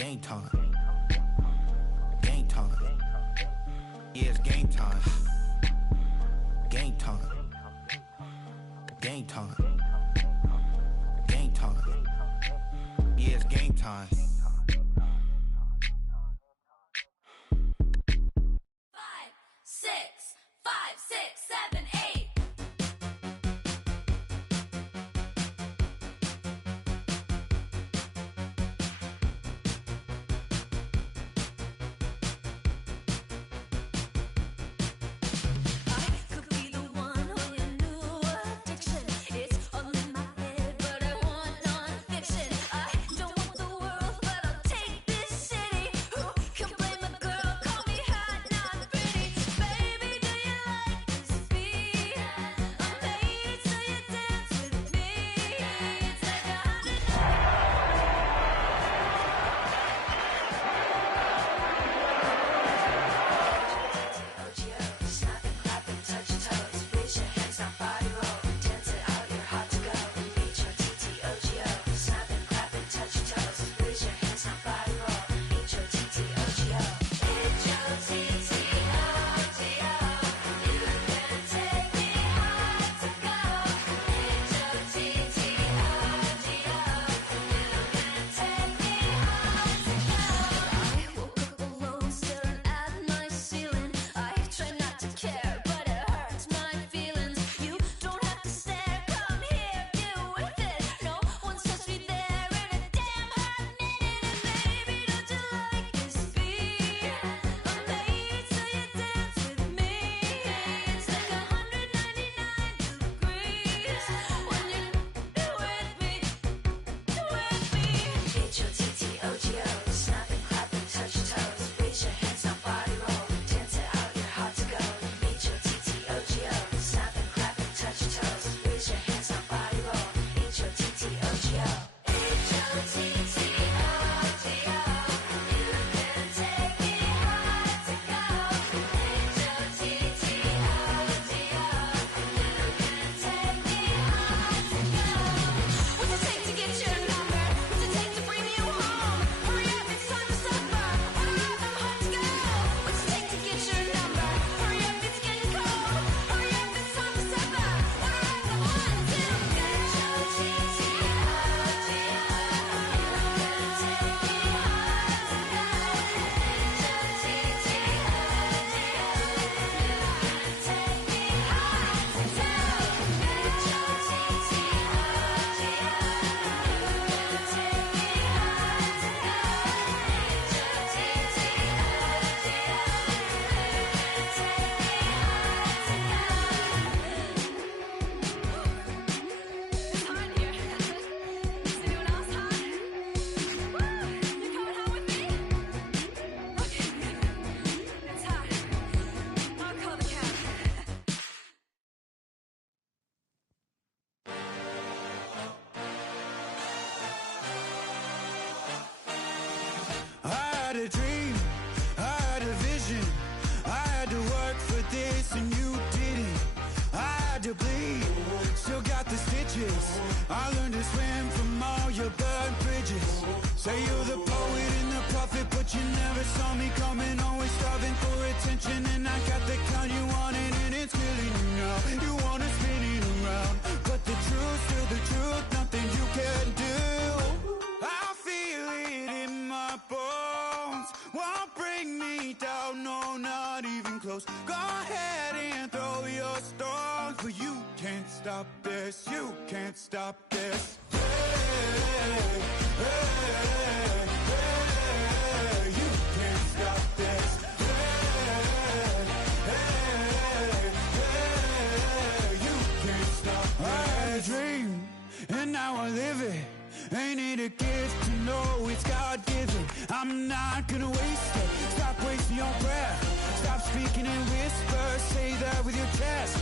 Game time. Game time. Yeah, it's game time. Game time. Game time. Game time. Yeah, it's game time. 5, 6, 5, 6, 7, 8. A dream, I had a vision. I had to work for this and you didn't. I had to bleed, still got the stitches. I learned to swim from all your burnt bridges. Say you're the poet and the prophet, but you never saw me coming. Always starving for attention, and I got the kind you wanted, and it's killing you now. You wanna spin it around, but the truth's still the truth. Nothing you can do. I feel it in my bones. Won't bring me down, no, not even close. Go ahead and throw your stones, but you can't stop this, you can't stop this. Hey, hey, hey, you can't stop this. Hey, hey, hey, you can't stop this. I had a dream, and now I live it. Ain't it a gift to know it's God-given? I'm not gonna waste it. Stop wasting your breath. Stop speaking in whispers. Say that with your chest.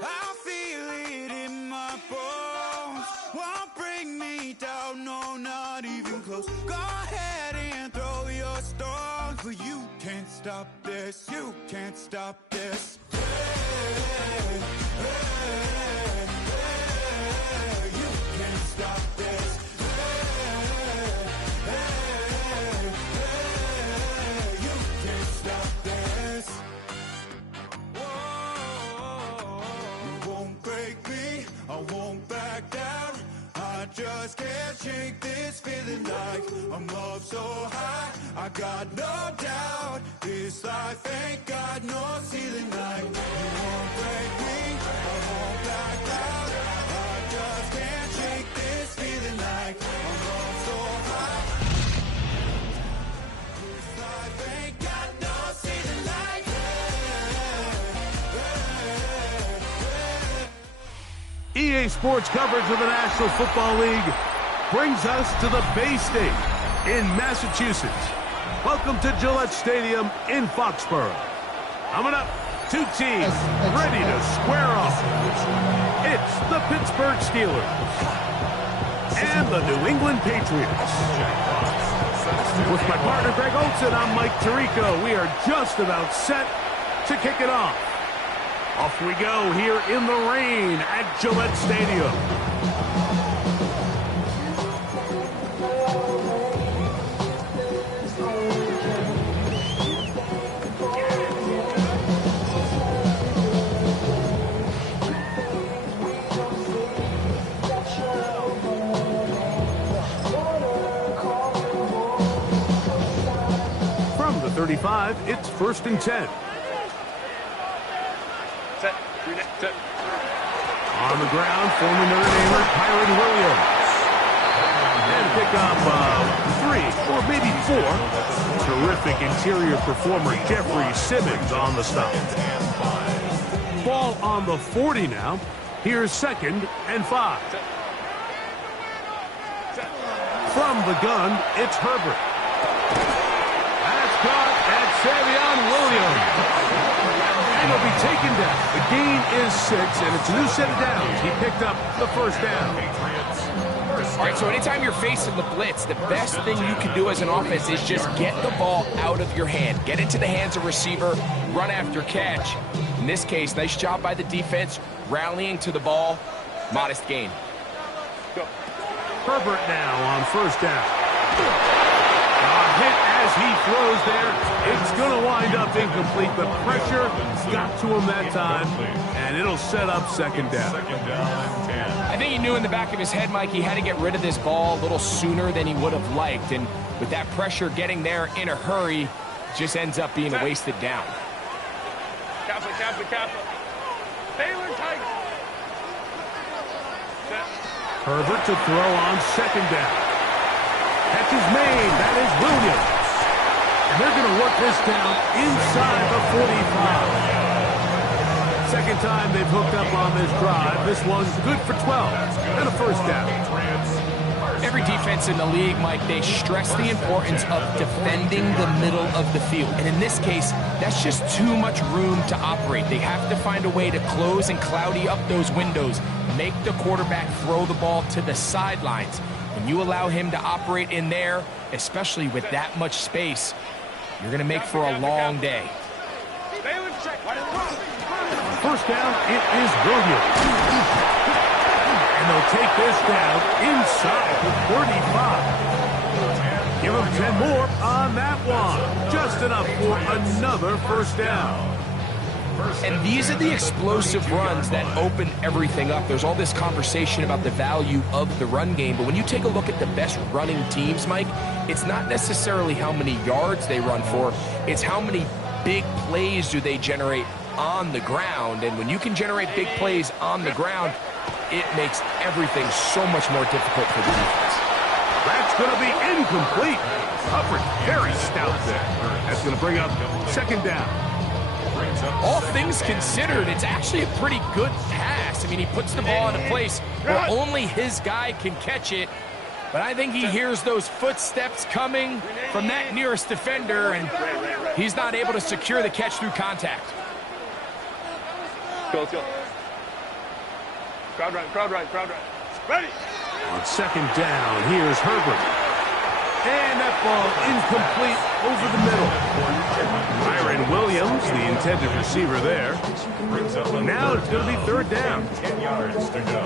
I feel it in my bones. Won't bring me down, no, not even close. Go ahead and throw your stones, but you can't stop this. You can't stop this. Hey, hey, hey, you can't stop this. Hey, hey. can't shake this feeling like I'm up so high. I got no doubt this life ain't got no ceiling like you won't break me, I won't back out. I just can't shake this feeling like I'm up so high. This life ain't got no ceiling like EA Sports coverage of the National Football League brings us to the Bay State in Massachusetts. Welcome to Gillette Stadium in Foxborough. Coming up, two teams ready to square off. It's the Pittsburgh Steelers and the New England Patriots. With my partner Greg Olson, I'm Mike Tirico. We are just about set to kick it off. Off we go here in the rain at Gillette Stadium. From the 35, it's 1st and 10. Set. On the ground, former Notre Damer Kyren Williams. And pick up 3 or maybe 4. Terrific interior performer Jeffrey Simmons on the stop. Ball on the 40 now. Here's 2nd and 5. From the gun, it's Herbert. That's caught at Savion Williams. And he'll be taken down. The gain is 6, and it's a new set of downs. He picked up the 1st down. All right, so anytime you're facing the blitz, the best thing you can do as an offense is just get the ball out of your hand. Get into the hands of receiver, run after catch. In this case, nice job by the defense, rallying to the ball. Modest gain. Go. Herbert now on 1st down. Hit as he throws there. It's going to wind up incomplete. The pressure got to him that time, and it'll set up 2nd down. I think he knew in the back of his head, Mike, he had to get rid of this ball a little sooner than he would have liked. And with that pressure getting there in a hurry, just ends up being a wasted down. Baylor Tiger. Herbert to throw on 2nd down. Catch is made. That is Williams. And they're going to work this down inside the 45. 2nd time they've hooked up on this drive. This one's good for 12 and a 1st down. Every defense in the league, Mike, they stress the importance of defending the middle of the field. And in this case, that's just too much room to operate. They have to find a way to close and cloudy up those windows, make the quarterback throw the ball to the sidelines. When you allow him to operate in there, especially with that much space, you're going to make for a long day. 1st down, it is Williams. And they'll take this down inside the 35. Give them 10 more on that one. Just enough for another 1st down. And these are the explosive runs that open everything up. There's all this conversation about the value of the run game, but when you take a look at the best running teams, Mike, it's not necessarily how many yards they run for, it's how many big plays do they generate on the ground. And when you can generate big plays on the ground, it makes everything so much more difficult for the defense. That's going to be incomplete. Coverage very stout there. That's going to bring up 2nd down. All things considered, it's actually a pretty good pass. I mean, he puts the ball in a place where only his guy can catch it. But I think he hears those footsteps coming from that nearest defender, and he's not able to secure the catch through contact. Let's go. Crowd right. Ready. On 2nd down, here's Herbert. And that ball incomplete over the middle. Kyren Williams, the intended receiver there. Now it's going to be 3rd down.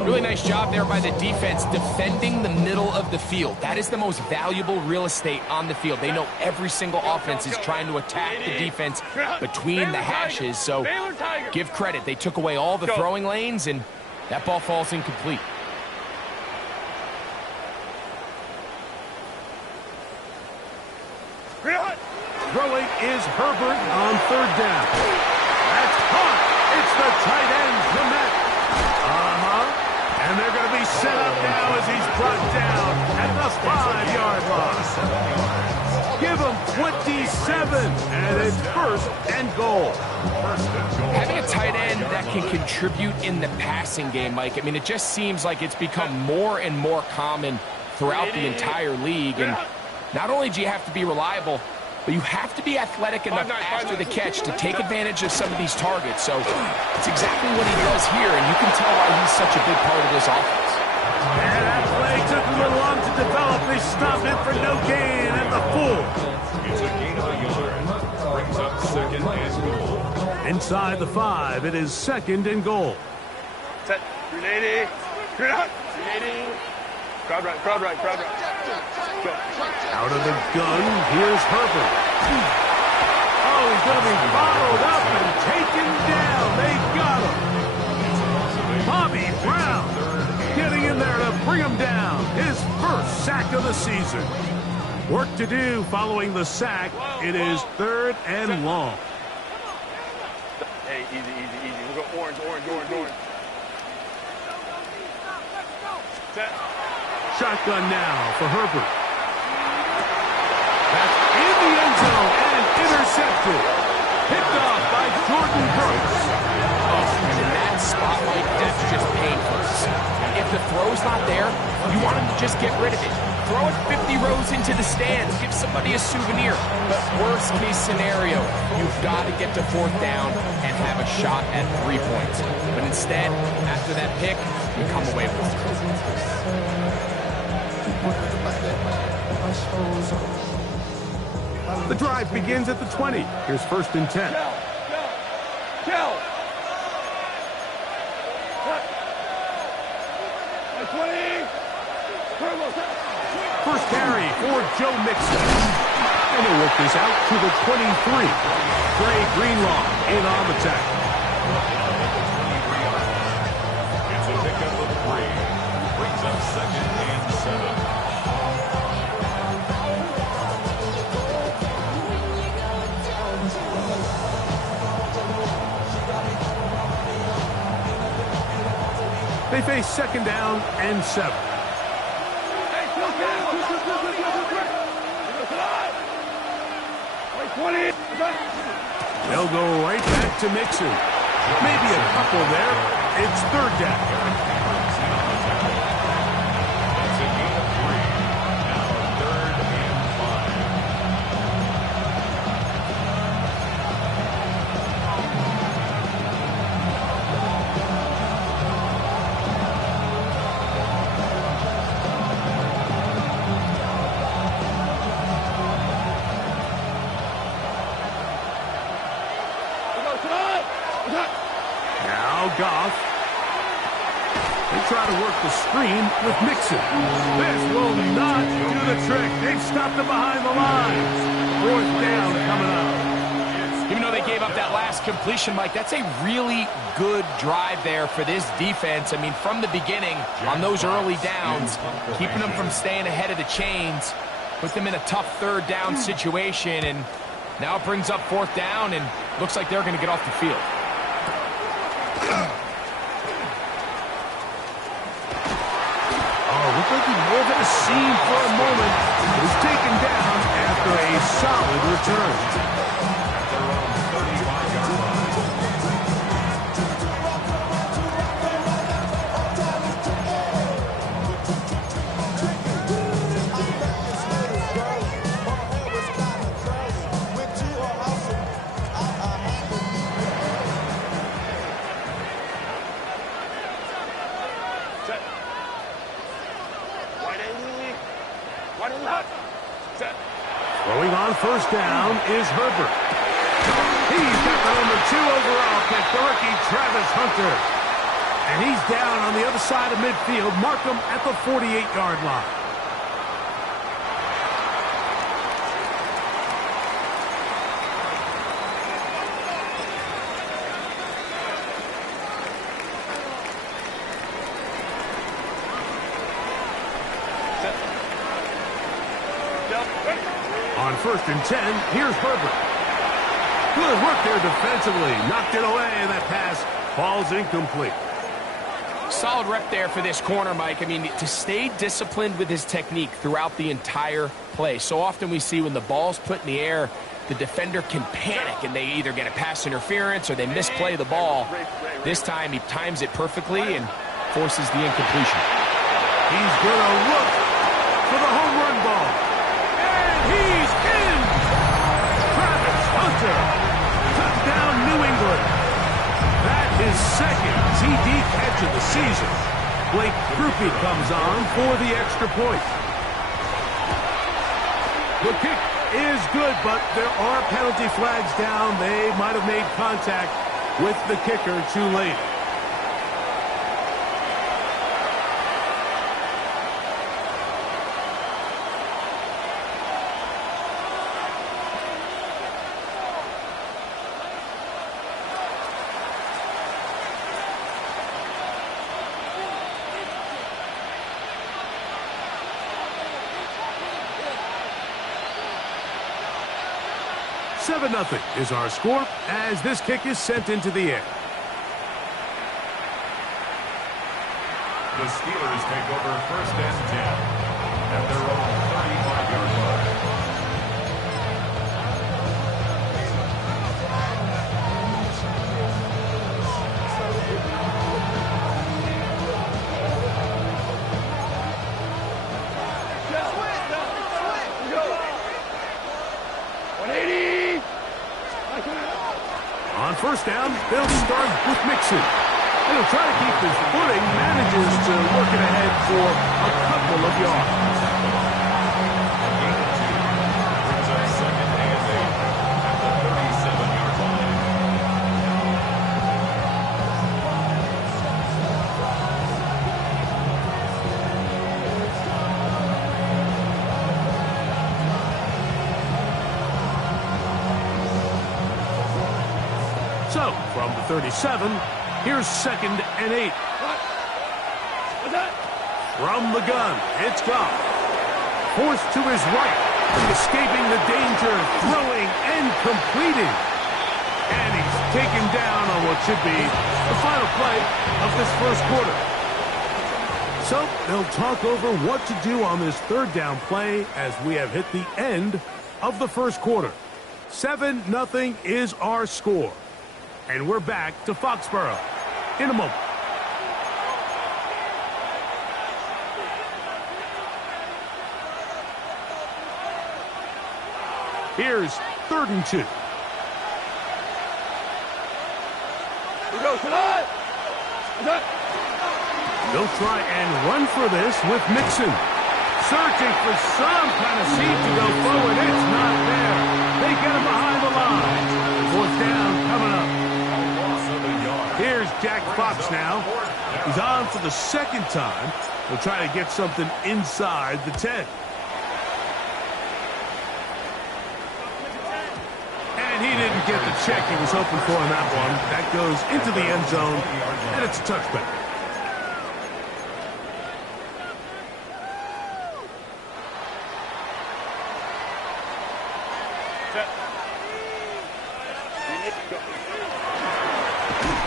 Really nice job there by the defense defending the middle of the field. That is the most valuable real estate on the field. They know every single offense is trying to attack the defense between the hashes. So give credit. They took away all the throwing lanes, and that ball falls incomplete. Throwing is Herbert on third down. That's caught. It's the tight end, Clement. And they're going to be set up now as he's brought down at the 5-yard line. Give him 27, and it's first and goal. Having a tight end that can contribute in the passing game, Mike, I mean, it just seems like it's become more and more common throughout the entire league. And not only do you have to be reliable, but you have to be athletic enough after the catch to take advantage of some of these targets. So it's exactly what he does here, and you can tell why he's such a big part of this offense. And that play took a little long to develop. They stopped it for no gain at the full. It's a gain of a yard. Brings up second and goal. Inside the 5, it is second and goal. Set. 380. 380. Crowd right, crowd right, crowd right. Go. Out of the gun, here's Herbert. Oh, he's going to be followed up and taken down. They got him. Bobby Brown getting in there to bring him down. His first sack of the season. Work to do following the sack. It is third and long. Hey, easy, easy, easy. We'll go orange, orange, orange, orange. Set. Shotgun now for Herbert. That's in the end zone and intercepted. Picked off by Jordan Brooks. Oh, and in that spot, Mike, that's just painful. If the throw's not there, you want him to just get rid of it. Throw it 50 rows into the stands. Give somebody a souvenir. But worst case scenario, you've got to get to fourth down and have a shot at 3 points. But instead, after that pick, you come away with it. The drive begins at the 20. Here's first and 10. Kill. 20. First carry for Joe Mixon. And he'll work this out to the 23. Dre Greenlaw in on the tackle. It's a pickup of 3. Brings up second and 7. They face second down and 7. They'll go right back to Mixon. Maybe a couple there. It's third down. It's a gain of 3. Now third and 5. Now Goff. They try to work the screen with Mixon. This will not do the trick. They've stopped him behind the line. Fourth down coming up. Even though they gave up that last completion, Mike, that's a really good drive there for this defense. I mean, from the beginning, on those early downs, keeping them from staying ahead of the chains, put them in a tough third down situation, and now it brings up fourth down, and looks like they're going to get off the field. Oh, looked like he was at a seam for a moment. He was taken down after a solid return. At their own 35-yard line. Set. Wide angle. Wide angle. Set. Throwing on first down is Herbert. He's got the number 2 overall pick, the rookie Travis Hunter. And he's down on the other side of midfield. Mark him at the 48-yard line. Set. Jump. On 1st and 10, here's Herbert. Good work there defensively. Knocked it away, and that pass falls incomplete. Solid rep there for this corner, Mike. I mean, to stay disciplined with his technique throughout the entire play. So often we see when the ball's put in the air, the defender can panic, and they either get a pass interference or they misplay the ball. This time, he times it perfectly and forces the incompletion. He's going to look for the home run ball. And he's in! Travis Hunter. Touchdown, New England. That is second TD catch of the season. Blake Grupe comes on for the extra point. The kick is good, but there are penalty flags down. They might have made contact with the kicker too late. Seven 0 is our score as this kick is sent into the air. The Steelers take over 1st and 10 at their own 35-yard line. On 1st down, they'll start with Mixon. He'll try to keep his footing, manages to work it ahead for a couple of yards. Brings up 2nd and 8 at the 37-yard line. So, from the 37, here's 2nd and 8. From the gun, it's Goff. Forced to his right, escaping the danger, throwing and completing. And he's taken down on what should be the final play of this first quarter. So, they'll talk over what to do on this 3rd down play as we have hit the end of the first quarter. 7-0 is our score. And we're back to Foxborough in a moment. Here's 3rd and 2. They'll try and run for this with Mixon. Searching for some kind of seam to go forward. It's not there. They get him behind the line. 4th down coming up. Here's Jack Fox now. He's on for the 2nd time. He'll try to get something inside the 10. And he didn't get the check he was hoping for in that one. That goes into the end zone, and it's a touchback.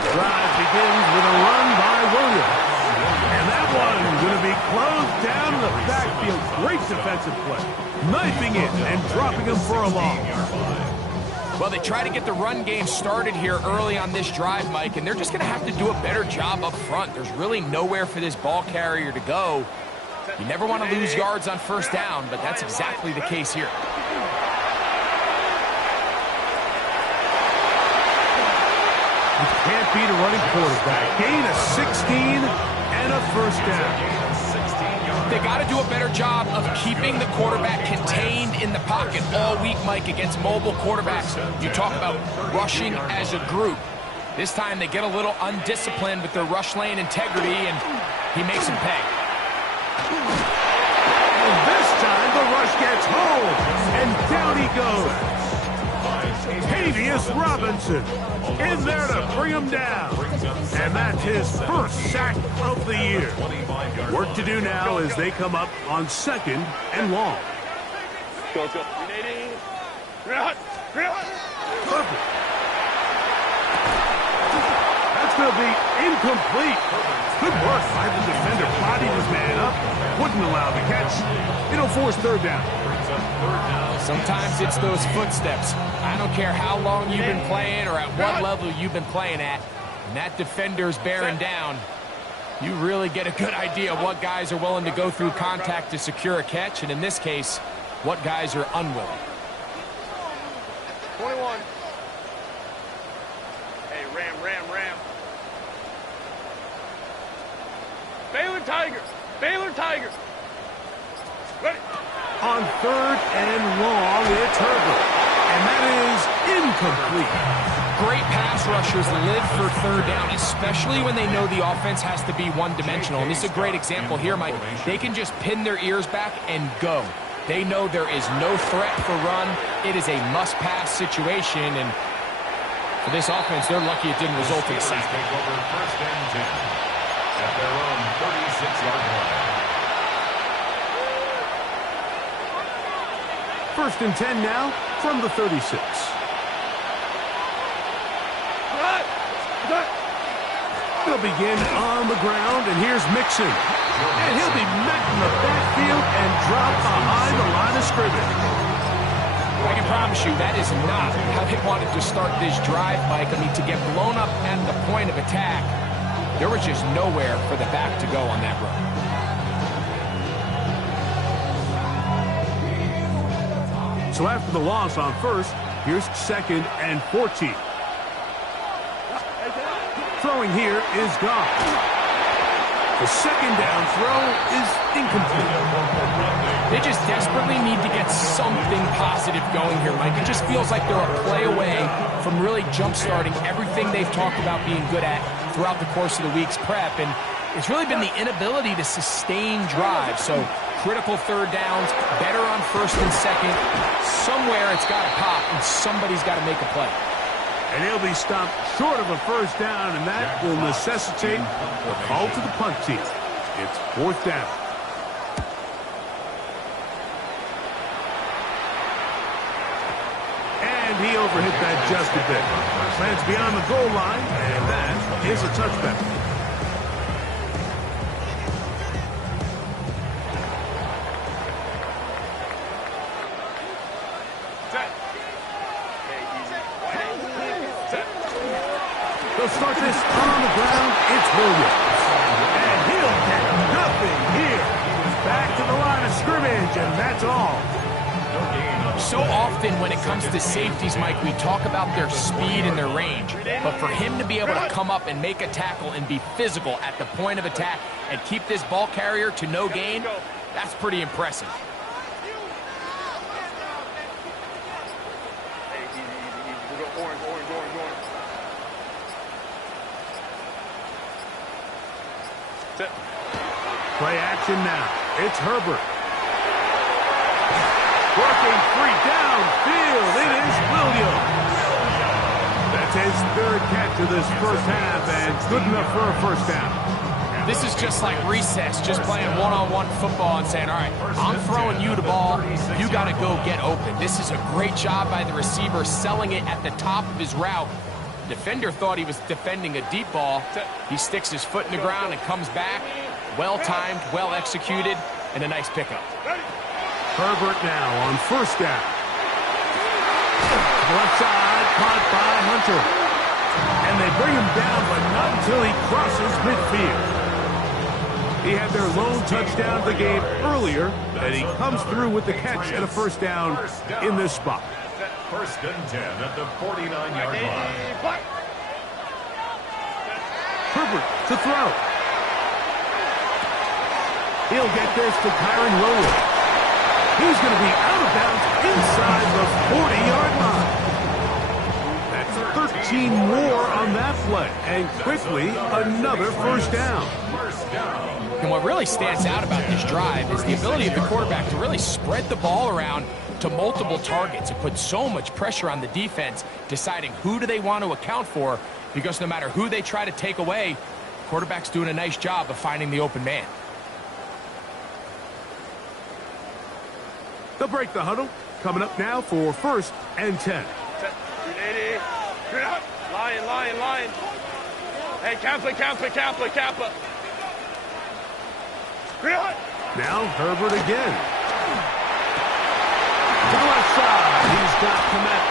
Drive begins with a run by Williams. And that one going to be closed down in the backfield. Great defensive play. Knifing it and dropping him for a loss. Well, they try to get the run game started here early on this drive, Mike, and they're just going to have to do a better job up front. There's really nowhere for this ball carrier to go. You never want to lose yards on 1st down, but that's exactly the case here. You can't beat a running quarterback. Gain of 16 and a 1st down. They got to do a better job of keeping the quarterback contained in the pocket all week, Mike, against mobile quarterbacks. You talk about rushing as a group. This time they get a little undisciplined with their rush lane integrity, and he makes them pay. And this time the rush gets home, and down he goes. Tavius Robinson in there to bring him down. And that's his 1st sack of the year. Work to do now as they come up on 2nd and long. Go, go. Grenading. Grenade. Grenade. Perfect. That's going to be incomplete. Good work by the defender. Bodied his man up. Wouldn't allow the catch. It'll force third down. Sometimes it's those footsteps. I don't care how long you've been playing or at what level you've been playing at. And that defender's bearing down. You really get a good idea of what guys are willing to go through contact to secure a catch, and in this case, what guys are unwilling. 21. Hey, ram. Baylor Tigers. Baylor Tigers. Ready. On third and long, it's Herbert. And that is incomplete. Great pass rushers live for third down, especially when they know the offense has to be one-dimensional. And this is a great example here, Mike. They can just pin their ears back and go. They know there is no threat for run. It is a must-pass situation, and for this offense, they're lucky it didn't result in a sack. Take over first and 10 at their own 36-yard line. First and 10 now from the 36. They'll begin on the ground, and here's Mixon. And he'll be met in the backfield and dropped behind the line of scrimmage. I can promise you that is not how they wanted to start this drive, Mike. I mean, to get blown up at the point of attack, there was just nowhere for the back to go on that run. So after the loss on first, here's second and 14. Throwing here is Goff. The second down throw is incomplete. They just desperately need to get something positive going here, Mike. It just feels like they're a play away from really jump-starting everything they've talked about being good at throughout the course of the week's prep. And it's really been the inability to sustain drives. So critical third downs, better on first and second. Somewhere it's got to pop, and somebody's got to make a play. And he'll be stopped short of a first down, and that will necessitate a call to the punt team. It's fourth down. And he overhit that just a bit. Lands beyond the goal line, and that is a touchback. They'll start this on the ground. It's Williams. And he'll get nothing here. Back to the line of scrimmage, and that's all. So often when it comes to safeties, Mike, we talk about their speed and their range. But for him to be able to come up and make a tackle and be physical at the point of attack and keep this ball carrier to no gain, that's pretty impressive. Play action now. It's Herbert. Working free downfield. It is Williams. That's his third catch of this first half, and good enough for a first down. This is just like recess, just playing one-on-one football and saying, all right, I'm throwing you the ball. You got to go get open. This is a great job by the receiver selling it at the top of his route. The defender thought he was defending a deep ball. He sticks his foot in the ground and comes back. Well-timed, well-executed, and a nice pickup. Herbert now on first down. Left side, caught by Hunter. And they bring him down, but not until he crosses midfield. He had their lone touchdown of the game earlier, and he comes through with the catch and a first down in this spot. First and 10 at the 49-yard line. Herbert to throw. He'll get this to Kyron Williams. He's going to be out of bounds inside the 40-yard line. That's 13 more on that play. And quickly, another first down. And what really stands out about this drive is the ability of the quarterback to really spread the ball around to multiple targets. It puts so much pressure on the defense deciding who do they want to account for, because no matter who they try to take away, the quarterback's doing a nice job of finding the open man. They'll break the huddle. Coming up now for 1st and 10. Set. 380. Straight out. Line. Hey, Kappa. Straight out. Now Herbert again. To the left side. He's got Kmet.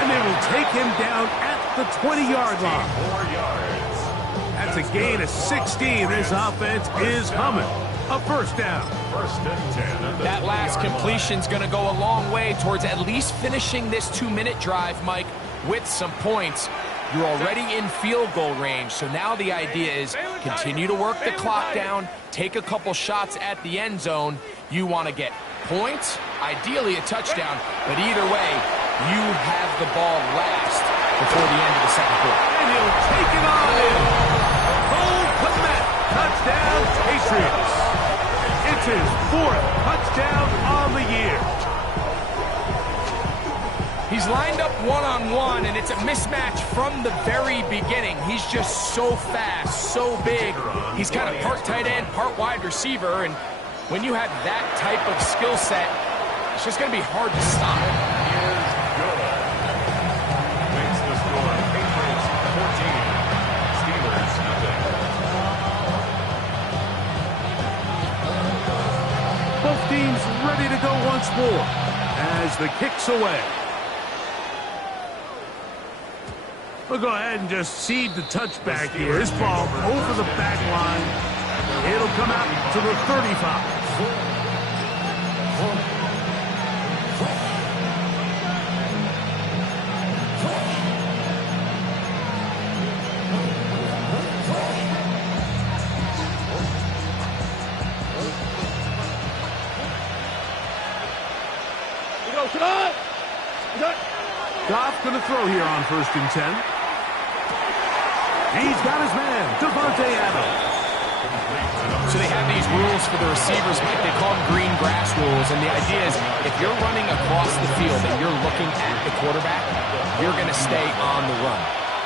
And they will take him down at the 20-yard line. 4 yards. That's a gain of 16. This offense is humming. A 1st down. 1st and 10. That last completion's going to go a long way towards at least finishing this 2-minute drive, Mike, with some points. You're already in field goal range, so now the idea is continue to work the clock down, take a couple shots at the end zone. You want to get points, ideally a touchdown, but either way, you have the ball last before the end of the second quarter. And he'll take it on in. Cole Kmet. Touchdown, Patriots. It's his 4th touchdown on the year. He's lined up one-on-one, and it's a mismatch from the very beginning. He's just so fast, so big. He's kind of part tight end, part wide receiver, and when you have that type of skill set, it's just going to be hard to stop. Is good. Makes the score Patriots 14, Steelers nothing. Both teams ready to go once more as the kick's away. We'll go ahead and just cede the touchback here. This ball over the back line. It'll come out to the 35. Goff going to throw here on 1st and 10. He's got his man, Devontae Adams. So they have these rules for the receivers, Mike. They call them green grass rules, and the idea is if you're running across the field and you're looking at the quarterback, you're going to stay on the run.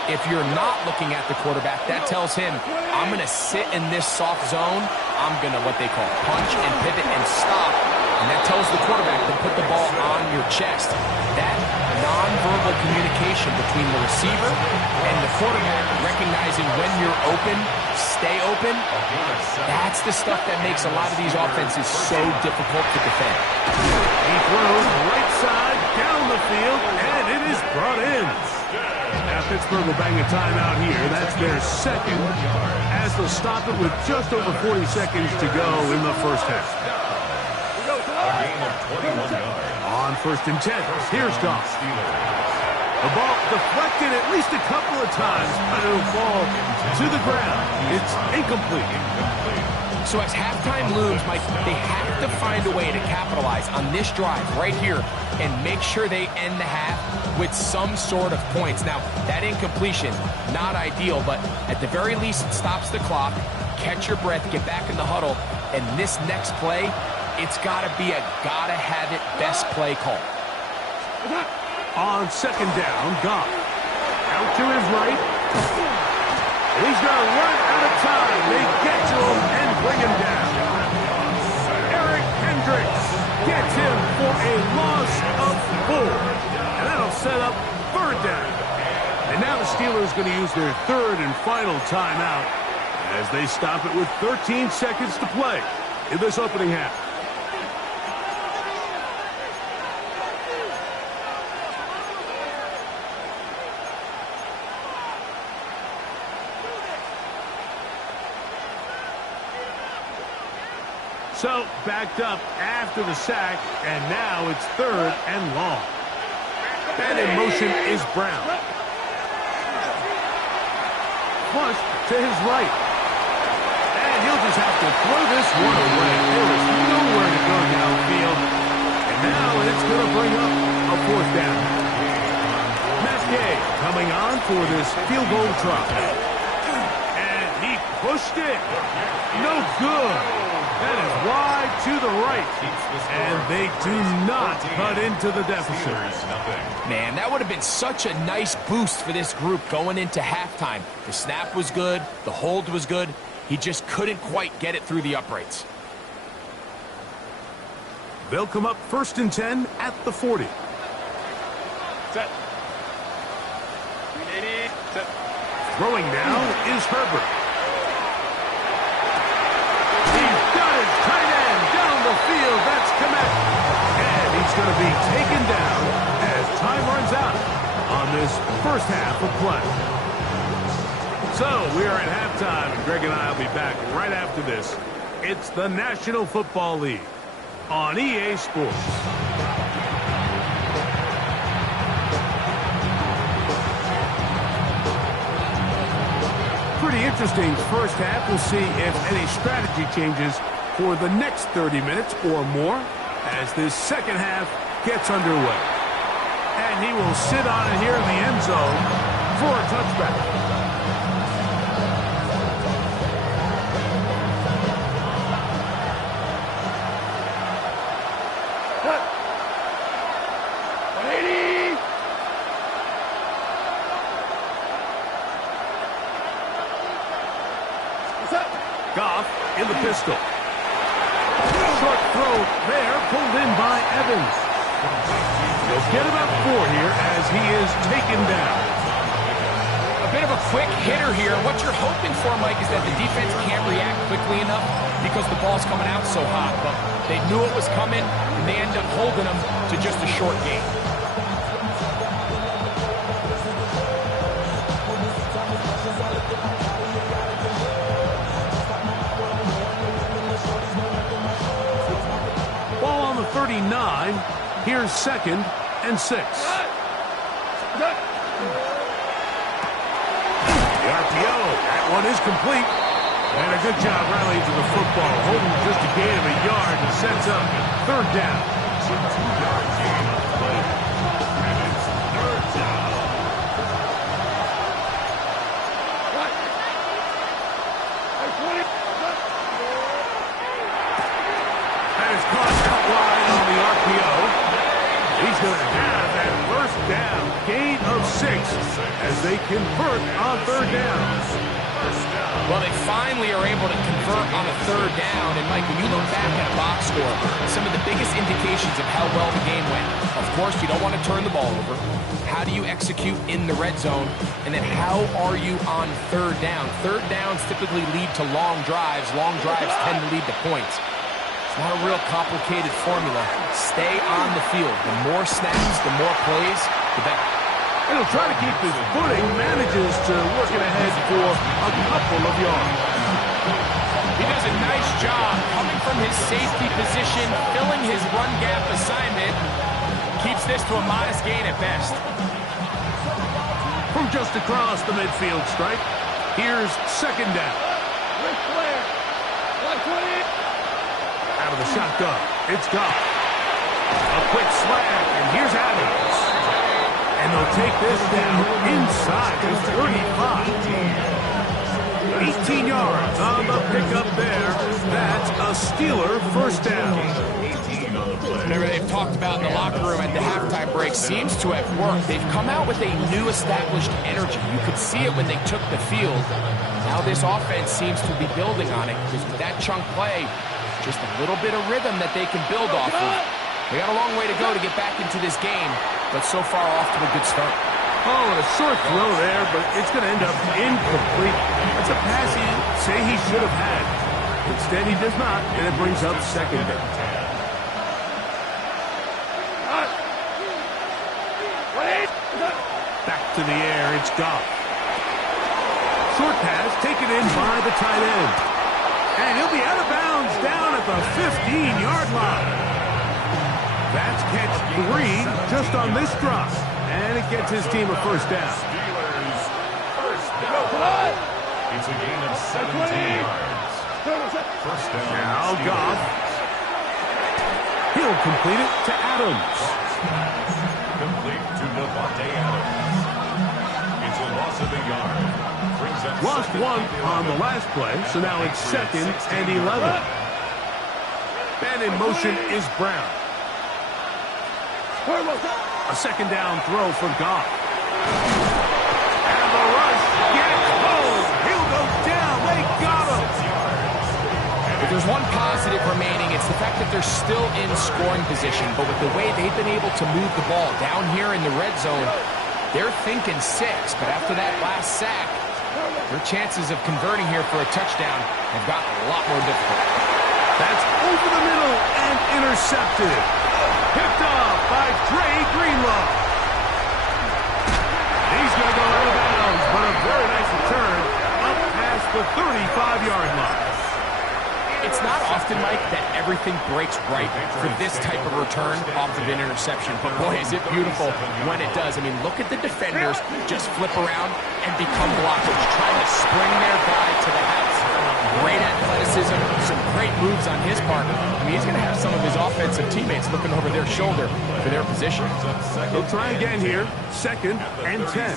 If you're not looking at the quarterback, that tells him, I'm going to sit in this soft zone. I'm going to, what they call, punch and pivot and stop. And that tells the quarterback to put the ball on your chest. That nonverbal communication between the receiver and the quarterback, recognizing when you're open, stay open, that's the stuff that makes a lot of these offenses so difficult to defend. He throws right side down the field, and it is brought in. Now Pittsburgh will bang a timeout here. That's their 2nd, as they'll stop it with just over 40 seconds to go in the 1st half. A gain of 21 yards. On 1st and 10, here's Goff. The ball deflected at least a couple of times, but it'll fall to the ground. It's incomplete. So as halftime looms, Mike, they have to find a way to capitalize on this drive right here and make sure they end the half with some sort of points. Now, that incompletion, not ideal, but at the very least, it stops the clock. Catch your breath, get back in the huddle, and this next play, it's got to be a gotta-have-it best play call. On 2nd down, Goff. Out to his right. He's going to run out of time. They get to him and bring him down. Eric Hendricks gets him for a loss of 4. And that'll set up 3rd down. And now the Steelers going to use their 3rd and final timeout as they stop it with 13 seconds to play in this opening half. So, backed up after the sack, and now it's 3rd and long. And in motion is Brown. Flush to his right. And he'll just have to throw this one away. There is nowhere to go downfield. And now it's going to bring up a 4th down. Matt Gay coming on for this field goal try. And he pushed it. No good. That is wide to the right, and they do not cut into the deficit. Man, that would have been such a nice boost for this group going into halftime. The snap was good, the hold was good. He just couldn't quite get it through the uprights. They'll come up 1st and 10 at the 40. Set. 380. Set. Throwing now is Herbert. He's got his tight end down the field. That's Kmet. And he's going to be taken down as time runs out on this first half of play. So we are at halftime, and Greg and I will be back right after this. It's the National Football League on EA Sports. Pretty interesting first half. We'll see if any strategy changes for the next 30 minutes or more as this second half gets underway. And he will sit on it here in the end zone for a touchback. Goff in the pistol. Short throw there, pulled in by Evans. He'll get about 4 here as he is taken down. A bit of a quick hitter here. What you're hoping for, Mike, is that the defense can't react quickly enough because the ball's coming out so hot. But they knew it was coming, and they end up holding them to just a short gain. Ball on the 39. Here's 2nd and 6. The RPO. That one is complete. And a good job rallying to the football. Holding just a gain of a yard and sets up 3rd down. It's a 2-yard gain on the play. And it's 3rd down. That is caught out wide on the RPO. He's going to have that 1st down. Gain of 6 as they convert on 3rd down. Well, they finally are able to convert on a 3rd down. And, Mike, when you look back at a box score, some of the biggest indications of how well the game went. Of course, you don't want to turn the ball over. How do you execute in the red zone? And then how are you on 3rd down? 3rd downs typically lead to long drives. Long drives tend to lead to points. It's not a real complicated formula. Stay on the field. The more snaps, the more plays, the better. And he'll try to keep his footing, manages to work it ahead for a couple of yards. He does a nice job coming from his safety position, filling his run gap assignment. Keeps this to a modest gain at best. From just across the midfield stripe, here's 2nd down. Out of the shotgun, it's Goff. A quick slant, and here's Adams. And they'll take this down inside his 35. 18 yards on the pickup there. That's a Steeler 1st down. Whatever they've talked about in the locker room at the halftime break seems to have worked. They've come out with a new established energy. You could see it when they took the field. Now this offense seems to be building on it because with that chunk play, just a little bit of rhythm that they can build off of. They got a long way to go to get back into this game, but so far off to a good start. Oh, and a short throw there, but it's going to end up incomplete. That's a pass he'd say he should have had. Instead, he does not, and it brings up 2nd down. Back to the air, it's Goff. Short pass taken in by the tight end. And he'll be out of bounds down at the 15-yard line. That's catch 3 just on this drop. And it gets his team a 1st down. Steelers 1st down. It's a gain of 17 yards. 1st down. Now Goff. He'll complete it to Adams. Complete to Devontae Adams. It's a loss of a yard. Brings up Lost 2nd 1 and on the 11. last play, so now it's 2nd and 11. And in motion is Brown. A 2nd down throw for Goff. And the rush gets home. He'll go down. They got him. If there's one positive remaining. It's the fact that they're still in scoring position, but with the way they've been able to move the ball down here in the red zone, they're thinking 6, but after that last sack, their chances of converting here for a touchdown have gotten a lot more difficult. That's over the middle and intercepted. Picked off by Dre Greenlaw. He's going to go out of bounds, but a very nice return up past the 35-yard line. It's not often, Mike, that everything breaks right for this type of return off of an interception. But boy, is it beautiful when it does. I mean, look at the defenders just flip around and become blockers, trying to spring their guy to the house. Great athleticism, some great moves on his part. I mean, he's going to have some of his offensive teammates looking over their shoulder for their position. They'll try again here. 2nd and 10.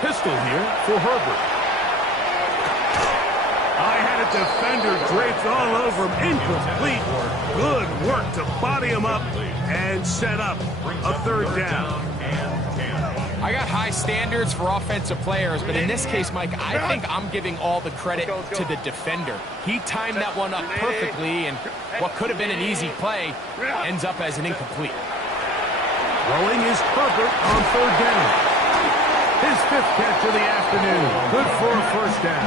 Pistol here for Herbert. I had a defender draped all over him. Incomplete. Good work to body him up and set up a 3rd down. I got high standards for offensive players, but in this case, Mike, I think I'm giving all the credit to the defender. He timed that one up perfectly, and what could have been an easy play ends up as an incomplete. Throwing is Herbert on 3rd down. His 5th catch of the afternoon. Good for a 1st down.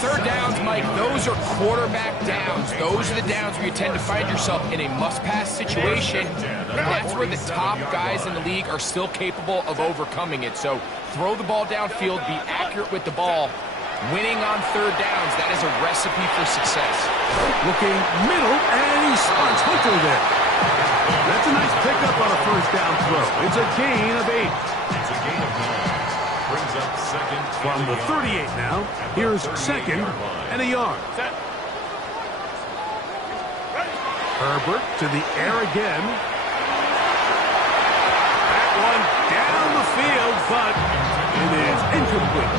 3rd downs, Mike, those are quarterback downs. Those are the downs where you tend to find yourself in a must-pass situation, and that's where the top guys in the league are still capable of overcoming it. So throw the ball downfield, be accurate with the ball. Winning on 3rd downs, that is a recipe for success. Looking middle, and he spots Hunter there. That's a nice pickup on a 1st down throw. It's a gain of 8. It's a gain of 9. Brings up 2nd. From the 38 now, here's 2nd and a yard. Herbert to the air again. That one down the field, but it is incomplete.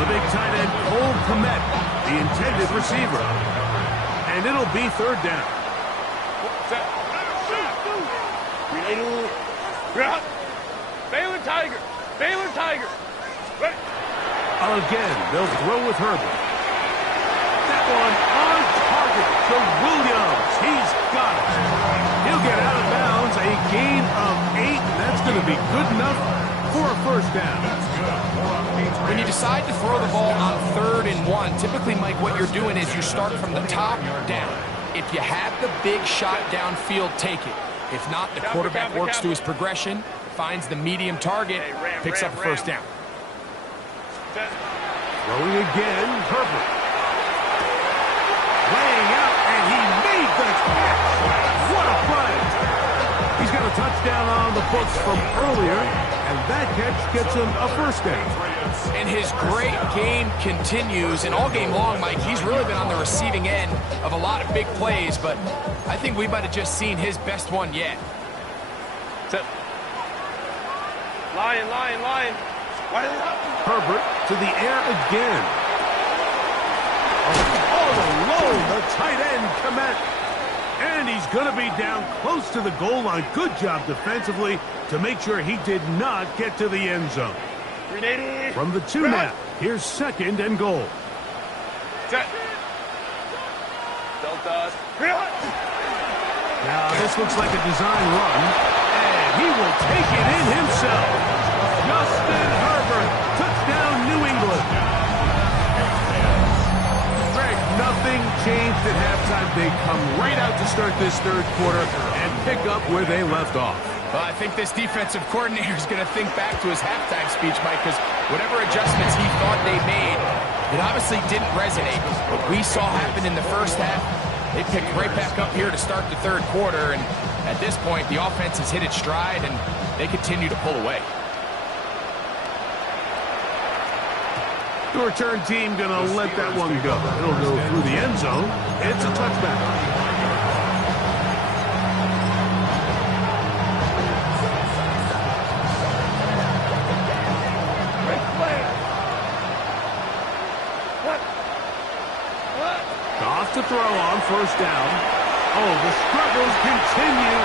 The big tight end, Cole Kmet, the intended receiver. And it'll be 3rd down. Baylor Tiger. Baylor Tiger. Again, they'll throw with Herbert. That one on target to Williams. He's got it. He'll get out of bounds. A gain of 8, and that's going to be good enough for a 1st down. When you decide to throw the ball on 3rd and 1, typically, Mike, what you're doing is you start from the top down. If you have the big shot downfield, take it. If not, the quarterback works through his progression, finds the medium target, picks up a 1st down. Throwing again, Herbert. Laying out, and he made the catch. What a play. He's got a touchdown on the books from earlier, and that catch gets him a 1st down. And his great game continues, and all game long, Mike, he's really been on the receiving end of a lot of big plays, but I think we might have just seen his best one yet. Lion. Herbert to the air again. All alone, the tight end, Kmet. And he's going to be down close to the goal line. Good job defensively to make sure he did not get to the end zone. From the 2 now, here's 2nd and goal. Now, this looks like a design run, and he will take it in himself. Justin Herbert, touchdown New England. Greg, nothing changed at halftime. They come right out to start this 3rd quarter and pick up where they left off. Well, I think this defensive coordinator is going to think back to his halftime speech, Mike, because whatever adjustments he thought they made, it obviously didn't resonate. What we saw happen in the 1st half, they picked right back up here to start the 3rd quarter, and at this point, the offense has hit its stride, and they continue to pull away. The return team going to let that one go. It'll go through the end zone. It's a touchback. Off to throw on 1st down. Oh, the struggles continue.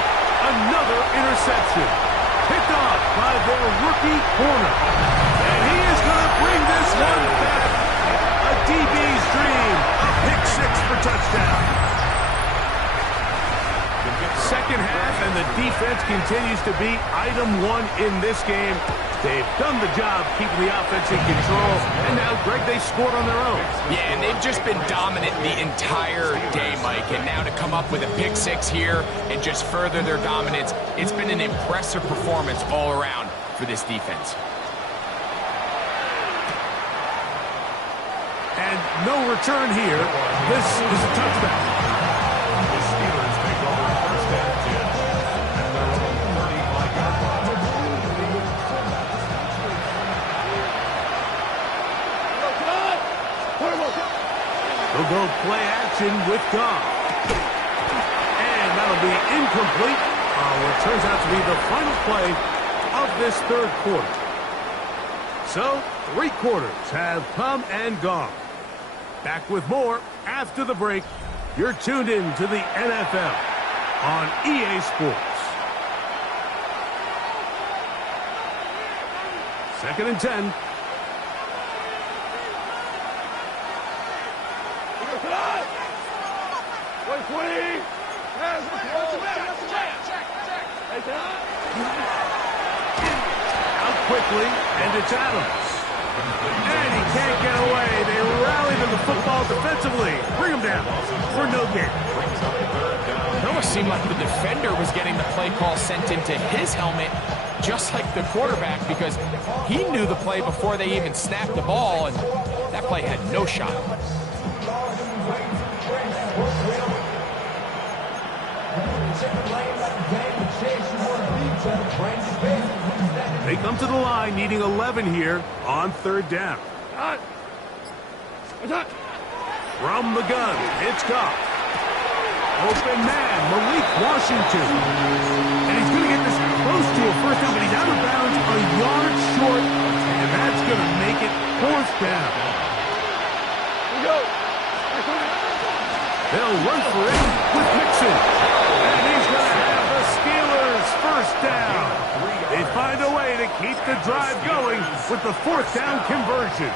Another interception. Picked off by their rookie corner. And he is going to bring this one back. A DB's dream. A for touchdown. Second half, and the defense continues to be item one in this game. They've done the job keeping the offense in control, and now, Greg, they scored on their own. Yeah, and they've just been dominant the entire day, Mike, and now to come up with a pick six here and just further their dominance, it's been an impressive performance all around for this defense. And no return here. This is a touchdown. The Steelers take over first and 10 at their own 35-yard line. They'll go play action with Goff. And that'll be incomplete on what turns out to be the final play of this third quarter. So, 3 quarters have come and gone. Back with more after the break. You're tuned in to the NFL on EA Sports. 2nd and 10. Out quickly, and it's Adams. And he can't get away. They rally to the football defensively. Bring him down for no gain. It almost seemed like the defender was getting the play call sent into his helmet, just like the quarterback, because he knew the play before they even snapped the ball, and that play had no shot. They come to the line needing 11 here on 3rd down. From the gun, it's Goff. Open man, Malik Washington. And he's going to get this close to a first down, but he's out of bounds a yard short, and that's going to make it 4th down. They'll run for it with Mixon. And he's going to have the Steelers first down. They find a way to keep the drive going with the 4th down conversion.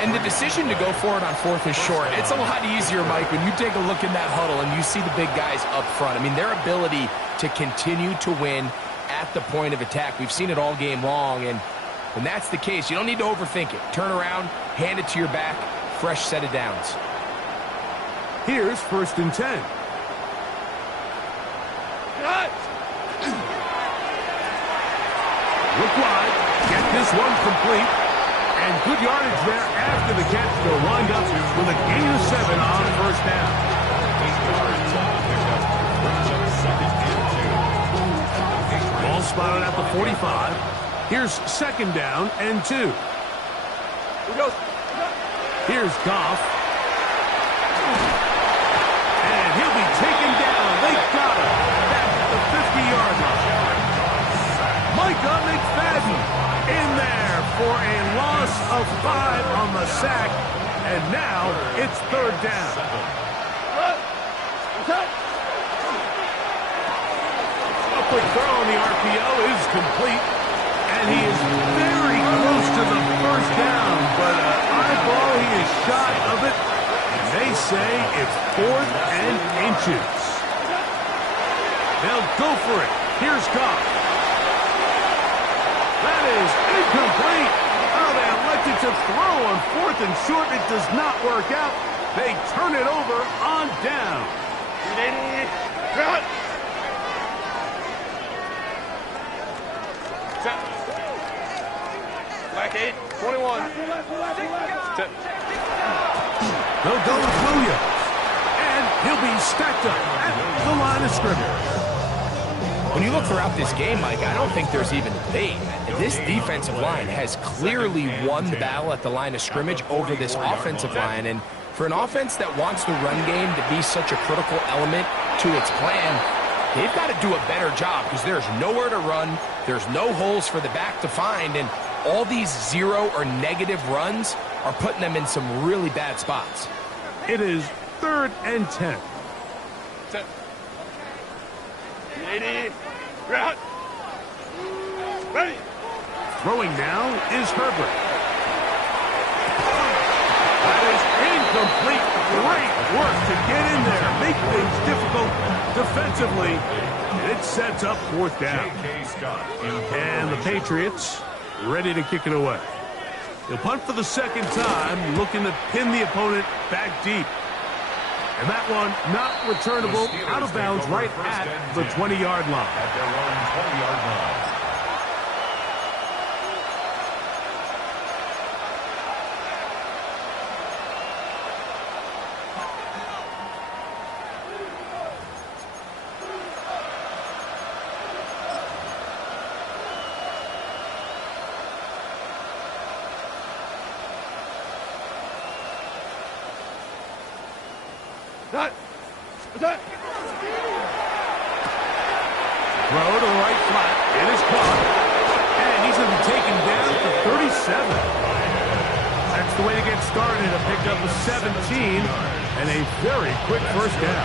And the decision to go for it on 4th is short. It's a lot easier, Mike, when you take a look in that huddle and you see the big guys up front. I mean, their ability to continue to win at the point of attack. We've seen it all game long, and when that's the case, you don't need to overthink it. Turn around, hand it to your back, fresh set of downs. Here's 1st and 10. Look wide, get this one complete, and good yardage there after the catch. They'll wind up with a gain of 7 on 1st down. Ball spotted at the 45. Here's 2nd down and 2. Here's Goff. And he'll be taken down. They got him back at the 50-yard line. Micah McFadden in there for a loss of 5 on the sack. And now it's 3rd down. A quick throw on the RPO is complete. And he is very close to the 1st down. But eyeball, he is shy of it. And they say it's 4th and inches. They'll go for it. Here's Goff. That is incomplete. Oh, they elected to throw on 4th and short. It does not work out. They turn it over on down. Black 8, 21. They'll go with Williams. And he'll be stacked up at the line of scrimmage. When you look throughout this game, Mike, I don't think there's even debate. This defensive line has clearly won the battle at the line of scrimmage over this offensive line. And for an offense that wants the run game to be such a critical element to its plan, they've got to do a better job because there's nowhere to run. There's no holes for the back to find. And all these 0 or negative runs are putting them in some really bad spots. It is 3rd and 10. 80. Route. Ready. Throwing now is Herbert. That is Incomplete. Great work to get in there, make things difficult defensively, and it sets up fourth down. And the Patriots ready to kick it away. He'll punt for the second time, looking to pin the opponent back deep. And that one not returnable, out of bounds right at the 20-yard line. At their own 20-yard line. Throw to the right flat. It is caught. And he's going to be taken down to 37. That's the way to get started. A pickup of 17 and a very quick first down.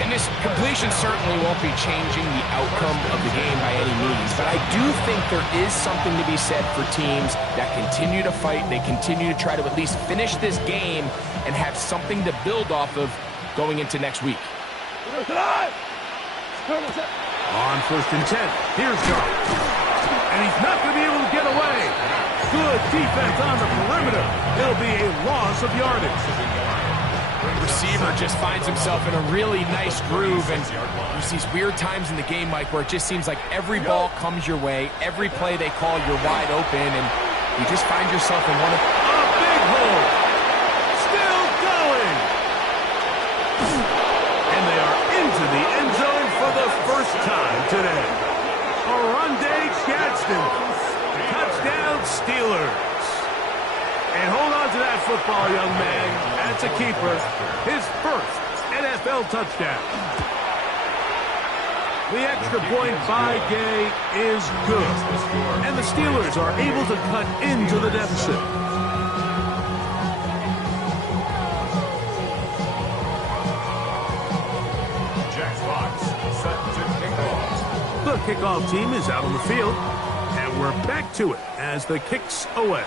And this completion certainly won't be changing the outcome of the game by any means, but I do think there is something to be said for teams that continue to fight. They continue to try to at least finish this game and have something to build off of going into next week. On first and 10, here's John. And he's not going to be able to get away. Good defense on the perimeter. It'll be a loss of yardage. Receiver just finds himself in a really nice groove, and there's these weird times in the game, Mike, where it just seems like every ball comes your way, every play they call, you're wide open, and you just find yourself in one of... A big hole. Still going. And they are into the end zone for the first time today. Oronde Gadsden. Touchdown, Steelers. And hold on to that football, young man. That's a keeper. His first NFL touchdown. The extra point by Gay is good. And the Steelers are able to cut into the deficit. Jack Fox set to kick off. The kickoff team is out on the field. And we're back to it as the kick's away.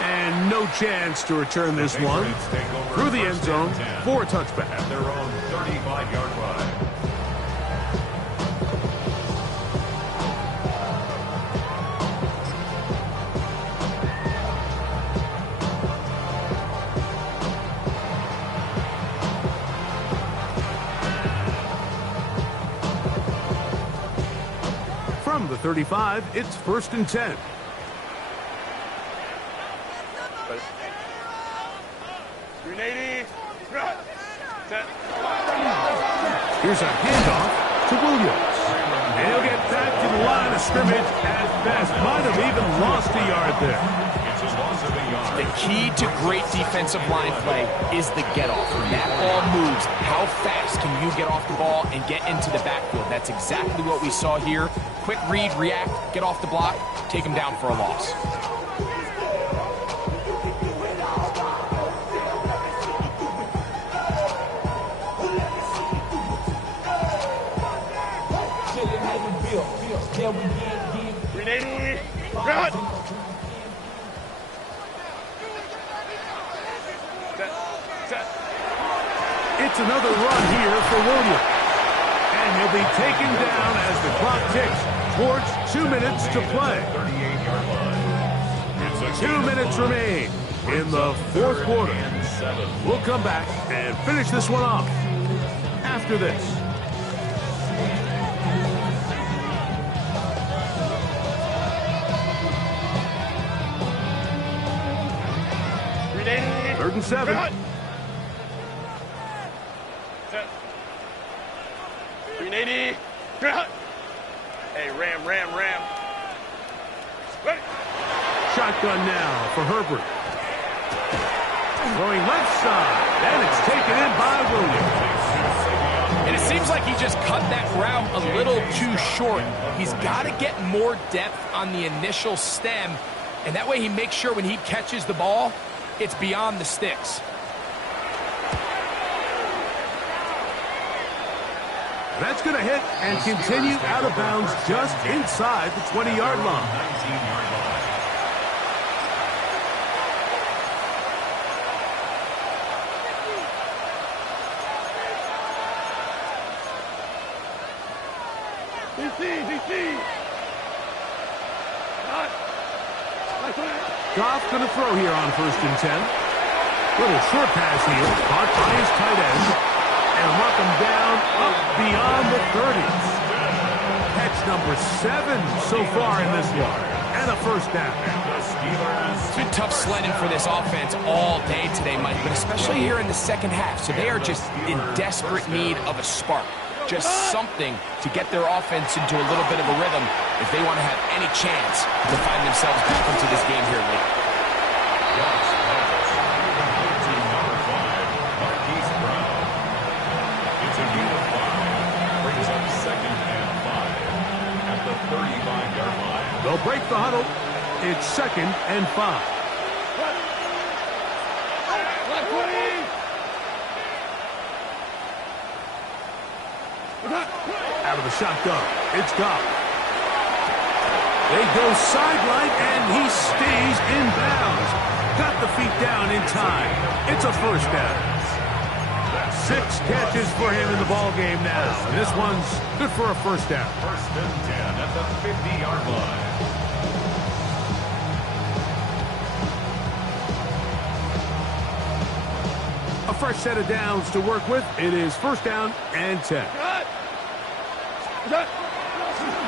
And no chance to return this one through the end zone for a touchback. At their own 35-yard line. From the 35, it's first and 10. Here's a handoff to Williams. And he'll get back to the line of scrimmage at best. Might have even lost a yard there. It's a loss of a yard. The key to great defensive line play is the get-off. When that ball moves, how fast can you get off the ball and get into the backfield? That's exactly what we saw here. Quick read, react, get off the block, take him down for a loss. It's another run here for Williams. And he'll be taken down as the clock ticks towards 2 minutes to play. 38-yard line. 2 minutes remain in the fourth quarter. We'll come back and finish this one off after this. Third and 7. Hey, ram. Shotgun now for Herbert. Throwing left side, and it's taken in by Williams. And it seems like he just cut that route a little too short. He's got to get more depth on the initial stem, and that way he makes sure when he catches the ball, it's beyond the sticks. That's going to hit and continue out of bounds just inside the 20-yard line. 19-yard line. DC. Goff going to throw here on 1st and 10. Little short pass here, caught by his tight end, and knock him down up beyond the 30s. Catch number 7 so far in this one, and a first down. It's been tough sledding for this offense all day today, Mike, but especially here in the second half. So they are just in desperate need of a spark, just something to get their offense into a little bit of a rhythm if they want to have any chance to find themselves back into this game here late. It's a gain of 5. Brings up 2nd and 5 at the 35-yard line. They'll break the huddle. It's 2nd and 5. Out of the shotgun, it's Goff. They go sideline, and he stays in bounds. Got the feet down in time. It's a first down. 6 catches for him in the ball game now. And this one's good for a first down. 1st and 10 at the 50-yard line. A fresh set of downs to work with. It is 1st down and 10.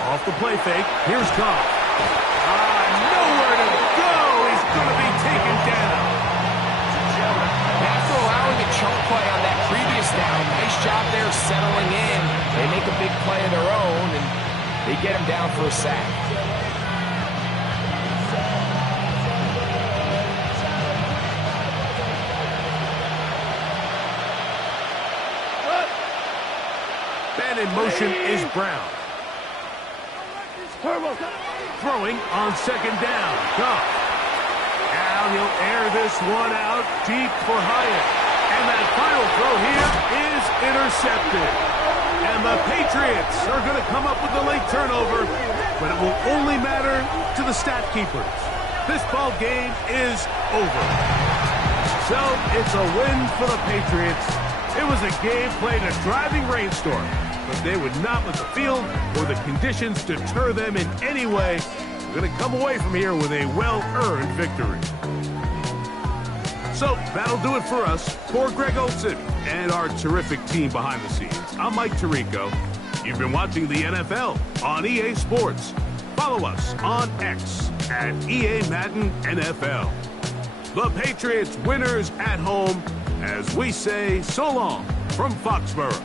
Off the play fake. Here's Goff. Nowhere to go. He's going to be taken down. After allowing a chunk play on that previous down, nice job there settling in. They make a big play of their own, and they get him down for a sack. Man in motion is Brown. Throwing on 2nd down. Goff. Now he'll air this one out deep for Hyatt. And that final throw here is intercepted. And the Patriots are going to come up with the late turnover, but it will only matter to the stat keepers. This ball game is over. So it's a win for the Patriots. It was a game played in a driving rainstorm, but they would not let the field or the conditions deter them in any way. They're going to come away from here with a well-earned victory. So that'll do it for us. For Greg Olsen and our terrific team behind the scenes, I'm Mike Tirico. You've been watching the NFL on EA Sports. Follow us on X at EA Madden NFL. The Patriots winners at home as we say so long from Foxborough.